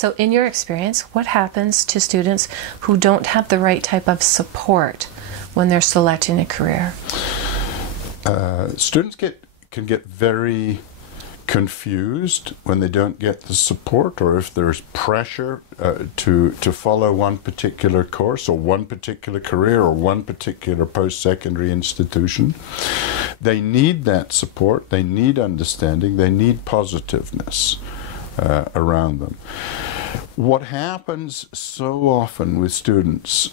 So in your experience, what happens to students who don't have the right type of support when they're selecting a career? Students can get very confused when they don't get the support, or if there's pressure to follow one particular course or one particular career or one particular post-secondary institution. They need that support, they need understanding, they need positiveness around them. What happens so often with students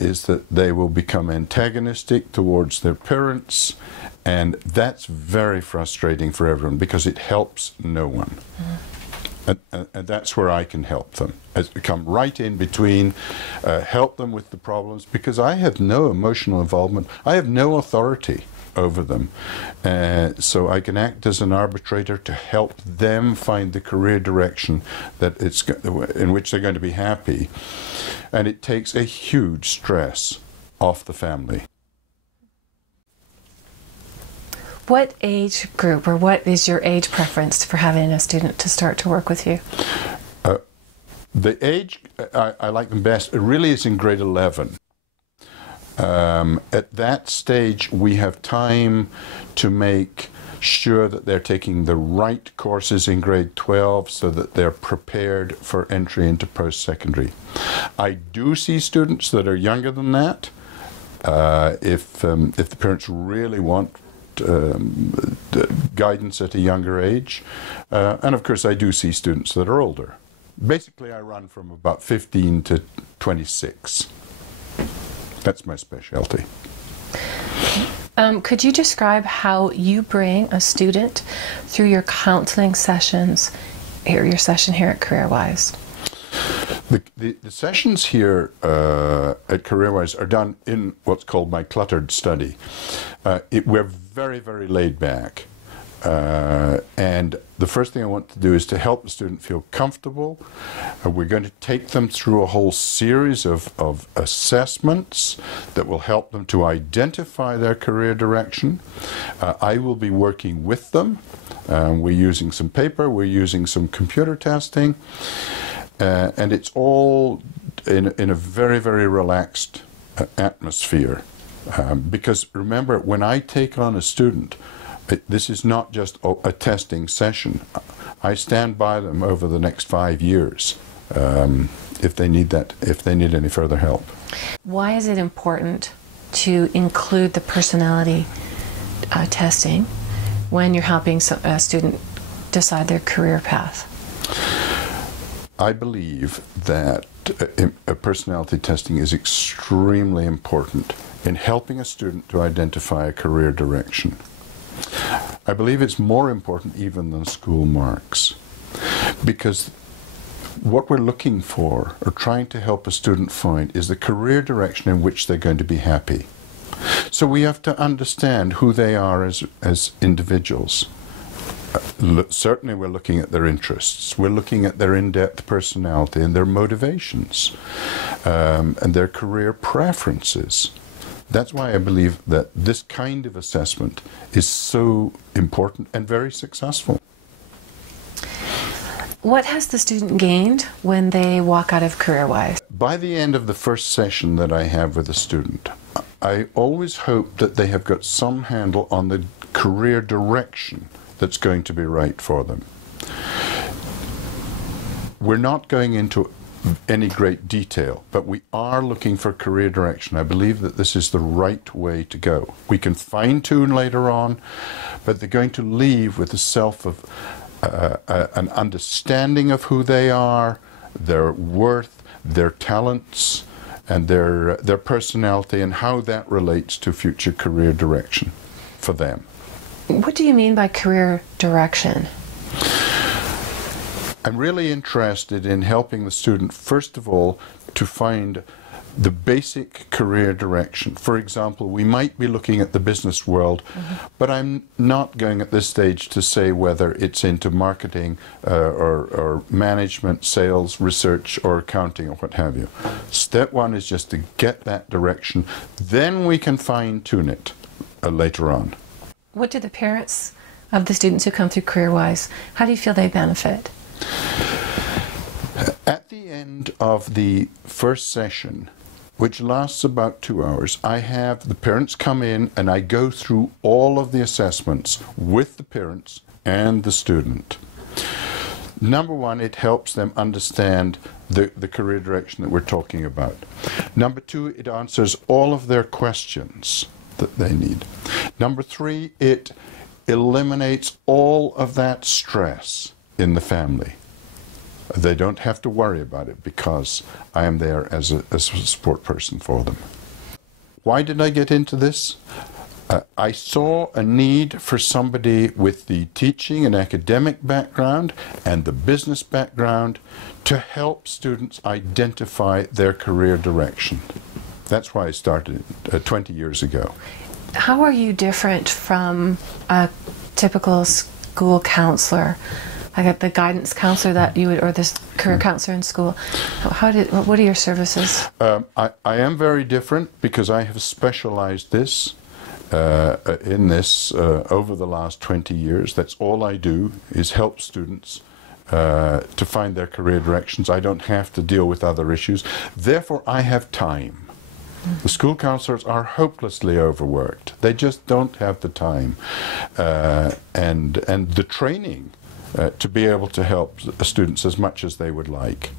is that they will become antagonistic towards their parents, and that's very frustrating for everyone because it helps no one. And that's where I can help them. I come right in between, help them with the problems, because I have no emotional involvement. I have no authority over them. So I can act as an arbitrator to help them find the career direction in which they're going to be happy. And it takes a huge stress off the family. What age group, or what is your age preference for having a student to start to work with you? The age I like them best, it really is in grade 11. At that stage, we have time to make sure that they're taking the right courses in grade 12 so that they're prepared for entry into post-secondary. I do see students that are younger than that. If the parents really want guidance at a younger age. And of course I do see students that are older. Basically I run from about 15 to 26. That's my specialty. Could you describe how you bring a student through your counseling sessions, or your session here at Careerwise? The sessions here at Careerwise are done in what's called my cluttered study. We're very, very laid back. And the first thing I want to do is to help the student feel comfortable. We're going to take them through a whole series of assessments that will help them to identify their career direction. I will be working with them. We're using some paper, we're using some computer testing. And it's all in a very, very relaxed atmosphere. Because remember, when I take on a student, this is not just a testing session. I stand by them over the next 5 years if they need any further help. Why is it important to include the personality testing when you're helping a student decide their career path? I believe that personality testing is extremely important in helping a student to identify a career direction. I believe it's more important even than school marks, because what we're looking for or trying to help a student find is the career direction in which they're going to be happy. So we have to understand who they are as individuals. Certainly we're looking at their interests, we're looking at their in-depth personality and their motivations and their career preferences. That's why I believe that this kind of assessment is so important and very successful. What has the student gained when they walk out of Careerwise? By the end of the first session that I have with a student, I always hope that they have got some handle on the career direction that's going to be right for them. We're not going into any great detail, but we are looking for career direction. I believe that this is the right way to go. We can fine-tune later on, but they're going to leave with a self of an understanding of who they are, their worth, their talents, and their personality, and how that relates to future career direction for them. What do you mean by career direction? I'm really interested in helping the student, first of all, to find the basic career direction. For example, we might be looking at the business world, but I'm not going at this stage to say whether it's into marketing or management, sales, research, or accounting, or what have you. Step one is just to get that direction. Then we can fine-tune it later on. What do the parents of the students who come through Careerwise, how do you feel they benefit? At the end of the first session, which lasts about 2 hours, I have the parents come in and I go through all of the assessments with the parents and the student. Number one, it helps them understand the career direction that we're talking about. Number two, it answers all of their questions that they need. Number three, it eliminates all of that stress in the family. They don't have to worry about it because I am there as a support person for them. Why did I get into this? I saw a need for somebody with the teaching and academic background and the business background to help students identify their career direction. That's why I started 20 years ago. How are you different from a typical school counselor, like the guidance counselor that you would, or this career counselor in school? What are your services? I am very different because I have specialized in this over the last 20 years. That's all I do, is help students to find their career directions. I don't have to deal with other issues. Therefore, I have time. The school counselors are hopelessly overworked. They just don't have the time and the training to be able to help students as much as they would like.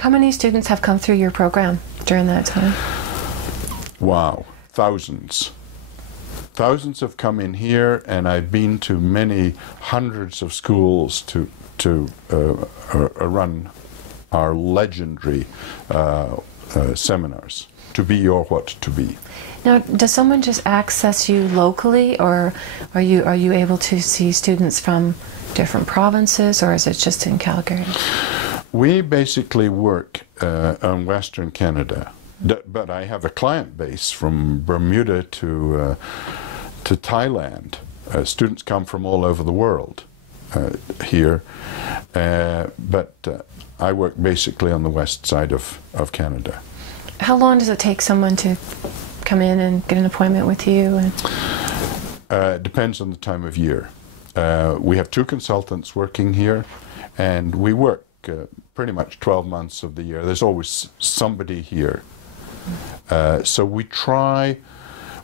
How many students have come through your program during that time? Wow, thousands. Thousands have come in here, and I've been to many hundreds of schools to run our legendary seminars, To Be Your What to Be. Now, does someone just access you locally, or are you able to see students from different provinces, or is it just in Calgary? We basically work on Western Canada, but I have a client base from Bermuda to Thailand. Students come from all over the world here, but I work basically on the west side of Canada. How long does it take someone to come in and get an appointment with you? It depends on the time of year. We have 2 consultants working here, and we work pretty much 12 months of the year. There's always somebody here. So we try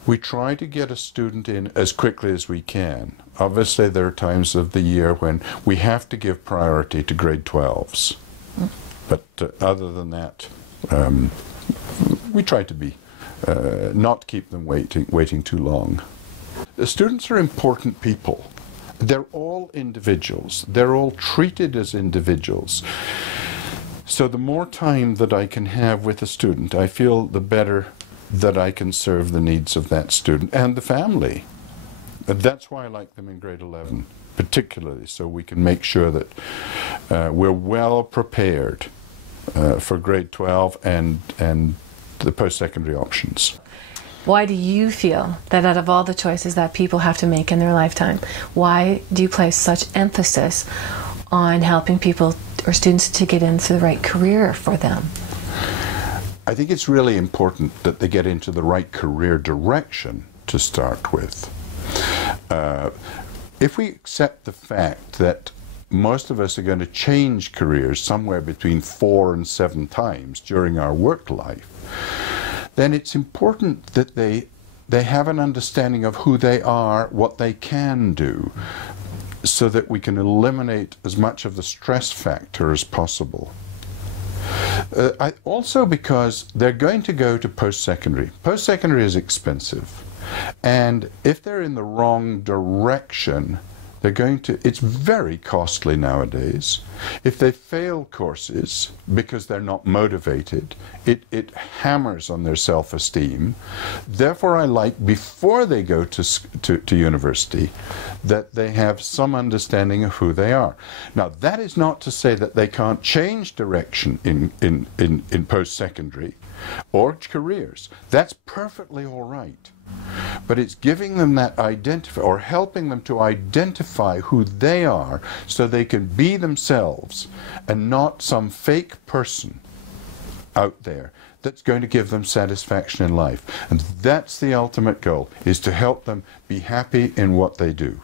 to get a student in as quickly as we can. Obviously, there are times of the year when we have to give priority to grade 12s. But other than that, we try to be not keep them waiting too long. The students are important people. They're all individuals. They're all treated as individuals. So the more time that I can have with a student, I feel the better that I can serve the needs of that student and the family. And that's why I like them in grade 11, particularly, so we can make sure that we're well prepared for grade 12 and the post-secondary options. Why do you feel that out of all the choices that people have to make in their lifetime, why do you place such emphasis on helping people or students to get into the right career for them? I think it's really important that they get into the right career direction to start with. If we accept the fact that most of us are going to change careers somewhere between 4 and 7 times during our work life, then it's important that they have an understanding of who they are, what they can do, so that we can eliminate as much of the stress factor as possible. Also because they're going to go to post-secondary. Post-secondary is expensive. And if they're in the wrong direction, it's very costly nowadays. If they fail courses because they're not motivated, it hammers on their self-esteem. Therefore, I like, before they go to university, that they have some understanding of who they are. Now, that is not to say that they can't change direction in post-secondary or careers. That's perfectly all right. But it's giving them that or helping them to identify who they are so they can be themselves and not some fake person out there that's going to give them satisfaction in life. And that's the ultimate goal, is to help them be happy in what they do.